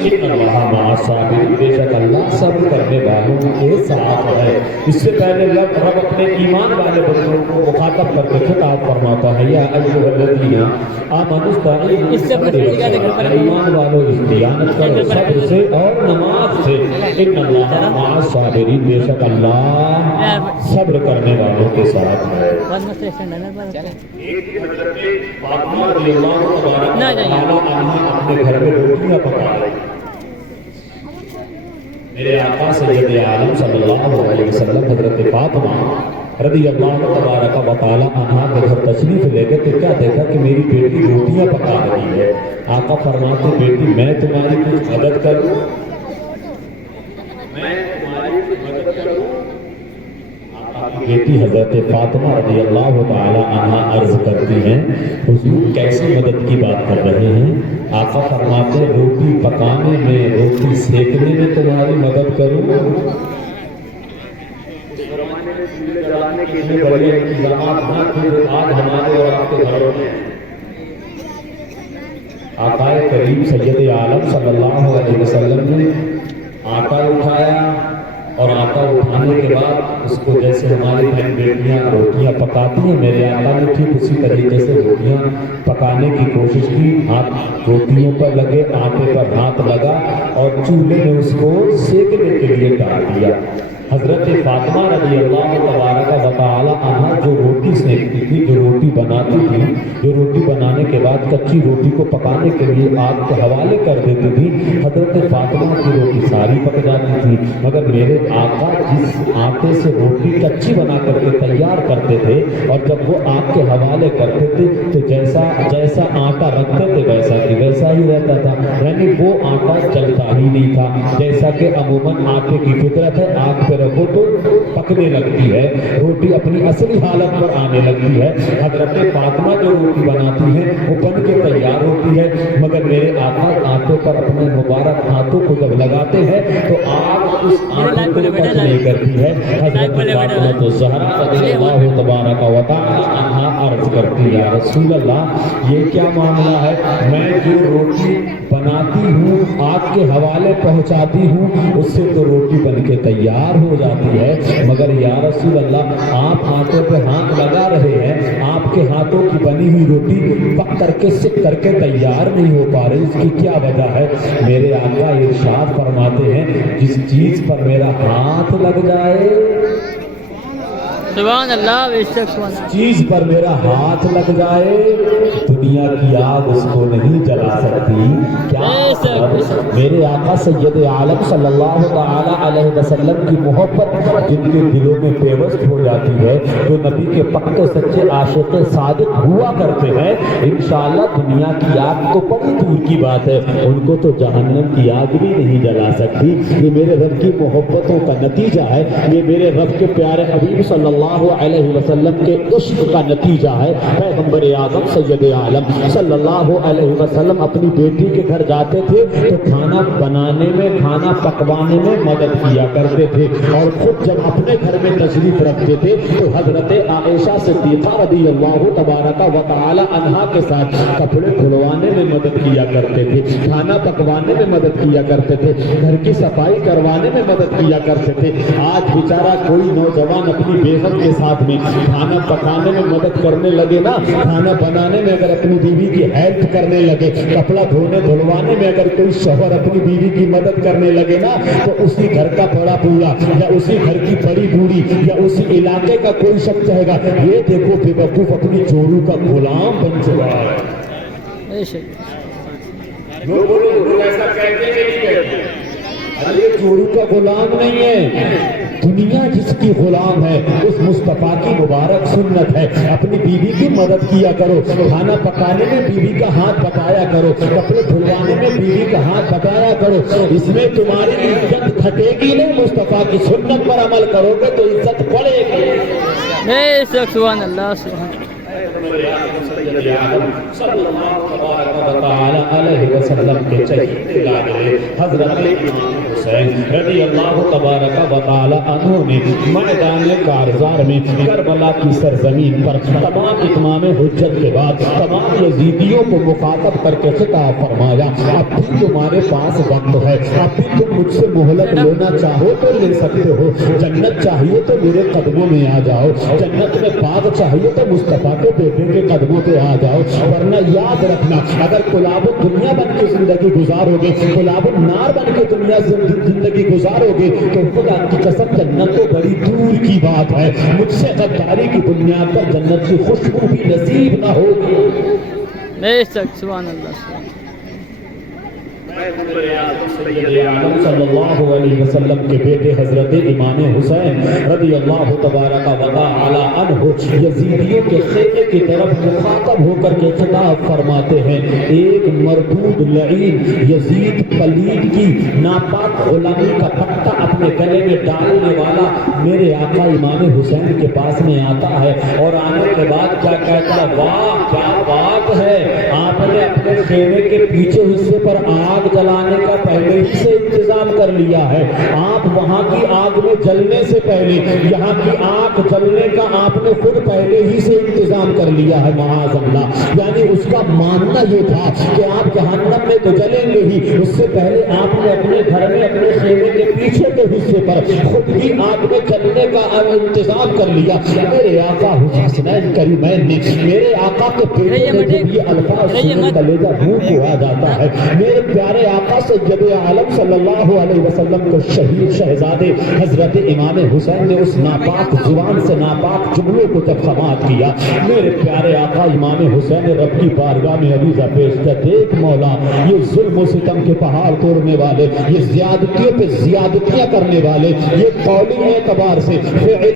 ان اللہ مع الصابرین، بے شک اللہ صبر کرنے والوں کے ساتھ ہے۔ اس سے پہلے رب اپنے ایمان والے بندوں کو مخاطب کر کے خطاب فرماتا ہے، یا ایھا الذین آمنوا استعینوا بالصبر والصلاۃ، ایمان والو استعانت کرو صبر سے اور نماز سے، ان اللہ مع الصابرین، بے شک اللہ صبر کرنے والوں کے ساتھ ہے۔ ایک حضرت فاطمہ رضی اللہ تبارک عنہا اپنے گھر میں روٹیاں پکا رہی، میرے آقا سید عالم صلی اللہ علیہ وسلم حضرت فاطمہ رضی اللہ تبارک و تعالی عنہا کے گھر تشریف لے گئے تو کیا دیکھا کہ میری بیٹی روٹیاں پکا رہی ہے۔ آقا فرماتے بیٹی میں تمہاری کچھ مدد کروں، میں تمہاری کچھ مدد کروں؟ بیٹی حضرت فاطمہ رضی اللہ تعالی عنہا عرض کرتی ہیں، حضور کیسی مدد کی بات کر رہے ہیں؟ آقا فرماتے روٹی پکانے میں، روٹی سیکنے میں تمہاری مدد کروں؟ جلانے کے لیے بڑی انتظامات نہ تھے جو آج ہمارے اور آپ کے گھروں میں۔ آقا کریم سید عالم صلی اللہ علیہ وسلم نے آٹا اٹھایا اور آٹا اٹھانے کے بعد اس کو جیسے ہماری بہن بیٹیاں روٹیاں پکاتی ہیں، میرے آقا نے ٹھیک اسی طریقے سے روٹیاں پکانے کی کوشش کی۔ ہاتھ روٹیوں پر لگے، آٹے پر ہاتھ لگا اور چولہے میں اس کو سیکنے کے لیے ڈال دیا۔ حضرت فاطمہ رضی اللہ تبارک و تعالی عنہا جو روٹی سیکتی تھی، جو روٹی بناتی تھی، جو روٹی بنانے کے بعد کچی روٹی کو پکانے کے لیے آگ کے حوالے کر دیتی تھی، حضرت فاطمہ کی روٹی ساری پک جاتی تھی، مگر میرے آقا جس آٹے سے روٹی کچی بنا کر کے تیار کرتے تھے اور جب وہ آگ کے حوالے کرتے تھے تو جیسا آٹا رکھتے تھے ویسا کہ ویسا ہی رہتا تھا، یعنی وہ آٹا جلتا ہی نہیں تھا۔ جیسا کہ عموماً آٹے کی فطرت ہے، آگ پہ رکھو تو پکنے لگتی ہے، روٹی اپنی اصلی حالت پر آنے لگتی ہے۔ حضرت فاطمہ جو روٹی بناتی ہے وہ بن کے تیار ہوتی ہے، مگر میرے آقا آٹے پر اپنے مبارک ہاتھوں کو جب لگاتے ہیں تو آگ اس آٹے کو ٹچ نہیں کرتی ہے۔ حضرت فاطمہ الزہرا رضی اللہ تبارک و تعالی عنہا عرض کرتی، یا رسول اللہ یہ کیا معاملہ ہے، میں جو روٹی بناتی ہوں آگ کے حوالے پہنچاتی ہوں اس سے تو روٹی بن کے تیار ہو جاتی ہے، مگر یا رسول اللہ آپ ہاتھوں پہ ہاتھ لگا رہے ہیں، آپ کے ہاتھوں کی بنی ہوئی روٹی پک کر کے سک کر کے تیار نہیں ہو پا رہی، اس کی کیا وجہ ہے؟ میرے آقا ارشاد فرماتے ہیں جس چیز پر میرا ہاتھ لگ جائے، سبحان اللہ، بے شک سبحان اللہ، چیز پر میرا ہاتھ لگ جائے دنیا کی آگ اس کو نہیں جلا سکتی۔ کیا میرے آقا سید عالم صلی اللہ تعالی علیہ وسلم کی محبت جن کے دلوں میں پیوست ہو جاتی ہے، جو نبی کے پکے سچے عاشق صادق ہوا کرتے ہیں، انشاءاللہ دنیا کی آگ تو بڑی دور کی بات ہے، ان کو تو جہنم کی آگ بھی نہیں جلا سکتی۔ یہ میرے رب کی محبتوں کا نتیجہ ہے، یہ میرے رب کے پیارے حبیب صلی اللہ علیہ وسلم کے عشق کا نتیجہ ہے۔ پیغمبر اعظم سید عالم صلی اللہ علیہ وسلم اپنی بیٹی کے گھر جاتے تھے تو کھانا بنانے میں، کھانا پکوانے میں مدد کیا کرتے تھے، اور خود جب اپنے گھر میں تشریف رکھتے تھے تو حضرت عائشہ صدیقہ رضی اللہ تبارک و تعالی عنہا کے ساتھ کپڑے دھلوانے میں مدد کیا کرتے تھے، کھانا پکوانے میں مدد کیا کرتے تھے، گھر کی صفائی کروانے میں مدد کیا کرتے تھے۔ آج بیچارہ کوئی نوجوان اپنی بیگم کے ساتھ میں کھانا پکانے میں مدد کرنے لگے نا، کھانا بنانے میں اگر اپنی بیوی کی ہیلپ کرنے لگے، کپڑا دھونے دھلوانے میں اگر کوئی شوہر اپنی بیوی کی مدد کرنے لگے نا، تو اسی گھر کا بڑا بوڑھا یا اسی گھر کی بڑی بوڑھی یا اسی علاقے کا کوئی شخص کہے گا یہ دیکھو بے وقوف اپنی چورو کا غلام بن چکا ہے۔ بے شک جو بولو لوگ ایسا کہتے ہیں کہ نہیں کہتے؟ ارے چورو کا غلام نہیں ہے، دنیا جس کی غلام ہے اس مصطفیٰ کی مبارک سنت ہے، اپنی بیوی کی مدد کیا کرو، کھانا پکانے میں بیوی کا ہاتھ بتایا کرو، کپڑے دھلوانے میں بیوی کا ہاتھ بتایا کرو، اس میں تمہاری عزت گھٹے گی نہیں، مصطفیٰ کی سنت پر عمل کرو گے تو عزت بڑھے گی۔ بے شک سبحان اللہ، سبحان اللہ۔ سید عالم صلی اللہ تبارک و تعالی علیہ وسلم کے چہیتے لاڈلے حضرت امام حسین رضی اللہ تبارک و تعالی عنہ نے میدان کارزار میں کربلا کی سرزمین پر تمام اتمام حجت کے بعد تمام یزیدیوں کو مخاطب کر کے خطاب فرمایا، اب بھی تمہارے پاس وقت ہے، اب بھی تم مجھ سے مہلت لینا چاہو تو لے سکتے ہو، جنت چاہیے تو میرے قدموں میں آ جاؤ، جنت میں باغ چاہیے تو مصطفیٰ کے بیٹے کے قدموں پہ آ جاؤ، ورنہ یاد رکھنا اگر کلاب دنیا بن کے زندگی گزارو گے، کلاب النار بن کے دنیا زندگی گزارو گے تو خدا کی قسم جنت تو بڑی دور کی بات ہے، مجھ سے غداری کی بنیاد پر جنت کی خوشبو بھی نصیب نہ ہوگی۔ بے شک سبحان اللہ سبحان سید عالم صلی اللہ علیہ وسلم کے بیٹے حضرت امام حسین رضی اللہ تبارک و تعالی عنہ یزیدیوں کے خیمے کی طرف مخاطب ہو کر کے خطاب فرماتے ہیں، ایک مردود لعین یزید پلید کی ناپاک غلامی کا پٹا اپنے گلے میں ڈالنے والا میرے آقا امام حسین کے پاس میں آتا ہے اور آنے کے بعد کیا کہتا ہے، واہ کیا بات ہے، آپ نے اپنے خیمے کے پیچھے حصے پر آگ جلانے کا پہلے ہی سے انتظام کر لیا ہے، آپ وہاں کی آگ میں جلنے سے پہلے یہاں کی آگ جلنے کا آپ نے خود پہلے ہی سے انتظام کر لیا ہے، معاذ اللہ۔ یعنی اس کا ماننا یہ تھا کہ آپ جہنم میں تو جلیں گے ہی، اس سے پہلے آپ نے اپنے گھر میں اپنے خیمے کے پیچھے کے حصے پر خود ہی آگ میں جلنے کا انتظام کر لیا۔ میرے آقا حسین کریمین نے، میرے آقا کے بیٹے نے جب یہ الفاظ سنے کلیجہ منہ کو آ جاتا ہے، میرے پیارے آقا سید عالم صلی اللہ علیہ وسلم کو شہید شہزادے حضرت امام حسین نے اس ناپاک زبان سے ناپاک جملوں کو جب سماعت کیا، میرے پیارے آقا امام حسین نے رب کی بارگاہ میں عریضہ پیش کیا، دیکھ مولا یہ ظلم و ستم کے پہاڑ توڑنے والے، یہ زیادتیوں پہ زیادتیاں کرنے والے، یہ قولی اعتبار سے